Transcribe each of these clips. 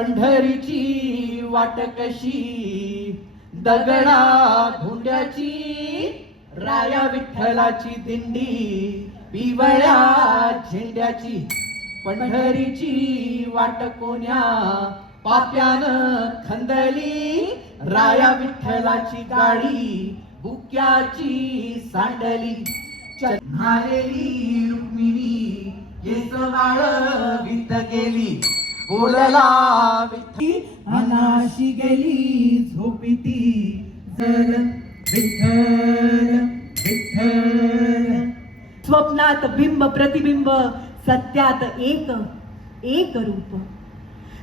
पंढरीची वाट कशी दगडा धोंड्याची, राया विठ्ठलाची दिंडी पिवळ्या झेंड्याची. पंढरीची वाट कोण्या पाप्यानं खंदली, राया विठ्ठलाची गाडी बुक्याची सांडली. चढणारेली रुक्मिणी केसवाळ वित गेली, बोलला विठ्ठल अनाशी गेली झोपिती. जर विठ्ठल विठ्ठल. स्वप्नात बिंब प्रतिबिंब, सत्यात एक एक रूप.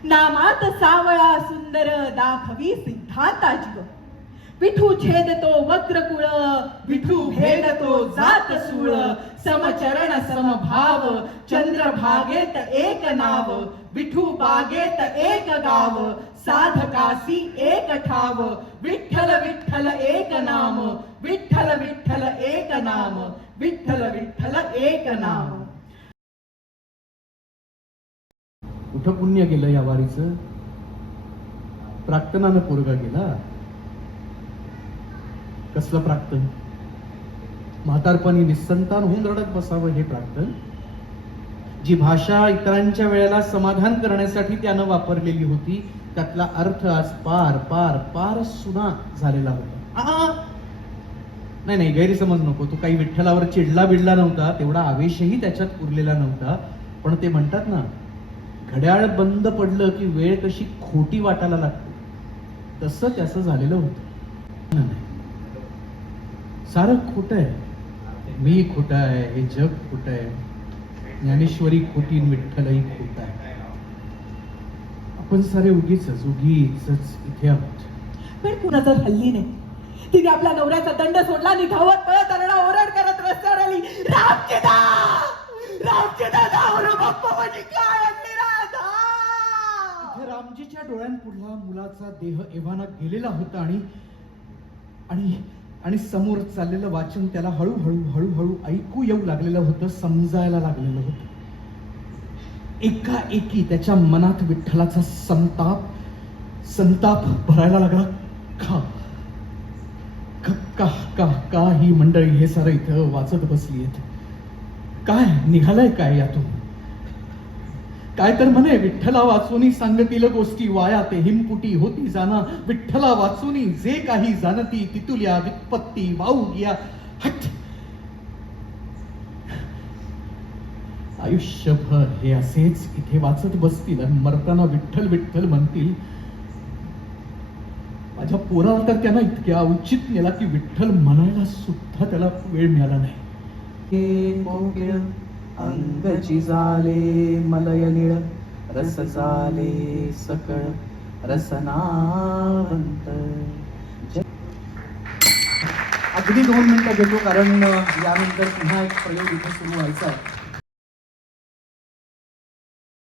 नामात सावळा सुंदर, दाखवी सिद्धांताची. विठू छेदतो वक्रकुळ, विठू भेदतो जात सूळ. समचरण समभाव, चंद्रभागेत एक नाव. विठू बागेत एक गाव, साधकासी एक ठाव. विठ्ठल विठ्ठल एक नाम, विठ्ठल विठ्ठल एक नाम, विठ्ठल विठ्ठल एक नाम. कुठं पुण्य गेलं या वारीचं? प्राक्तनानं पोरगा गेला. कसलं प्राक्तन? म्हातारपणी निस्संतान होऊन रडत बसावं हे प्राक्तन? जी भाषा इतरांच्या वेळेला समाधान करण्यासाठी त्यानं वापरलेली होती, त्यातला अर्थ आज पार पार पार सुना झालेला होता. नाही नाही, गैरसमज नको. तो काही विठ्ठलावर चिडला बिडला नव्हता, तेवढा आवेशही त्याच्यात उरलेला नव्हता. पण ते म्हणतात ना, घड्याळ बंद पडलं की वेळ कशी खोटी वाटायला लागते, तसं त्याचं झालेलं होतं. सारं खोट आहे. मी खोटा आहे, हे जग खोट आहे, ज्ञानेश्वरी खोटी, विठ्ठलही खोट आहे. आपण सारे उगीच इथे आहोत. पण कुणाचं हल्ली नाही. तिने आपल्या नवऱ्याचा दंड सोडला आणि धावत पळत आरडा ओरड करत रस्त्यावर आली. रामचंदा रामचंदा दारू बाप्पावानी काय आणली राधा. इथे रामजीच्या डोळ्यांपुढला मुलाचा देह एव्हाना गेलेला होता आणि आणि आणि समोर चाललेलं वाचन त्याला हळूहळू हळूहळू ऐकू येऊ लागलेलं होतं, समजायला लागलेलं होतं. एकाएकी त्याच्या मनात विठ्ठलाचा संताप भरायला लागला. का ही मंडळी हे सारं इथं वाचत बसली आहेत? काय निघालंय काय यातून? काय तर म्हणे, विठ्ठला वाचूनी सांगतील गोष्टी वाया ते हिमपुटी होती जाना. विठ्ठला वाचूनी जे काही जाणती, तितुल्या वित्पत्ती वाहू गिया. हट. आयुष्यभर हे असेच इथे वाचत बसतील आणि मरताना विठ्ठल विठ्ठल म्हणतील. माझ्या पोराला तर त्यांना इतक्या औचित नेला की विठ्ठल म्हणायला सुद्धा त्याला वेळ मिळाला नाही. अंगची झाले मलय निळ, रस झाले सकळ रसनावंत. अगदी 2 मिनिटं घेतो, कारण यानंतर पुन्हा एक प्रयोग इथे सुरू व्हायचा आहे.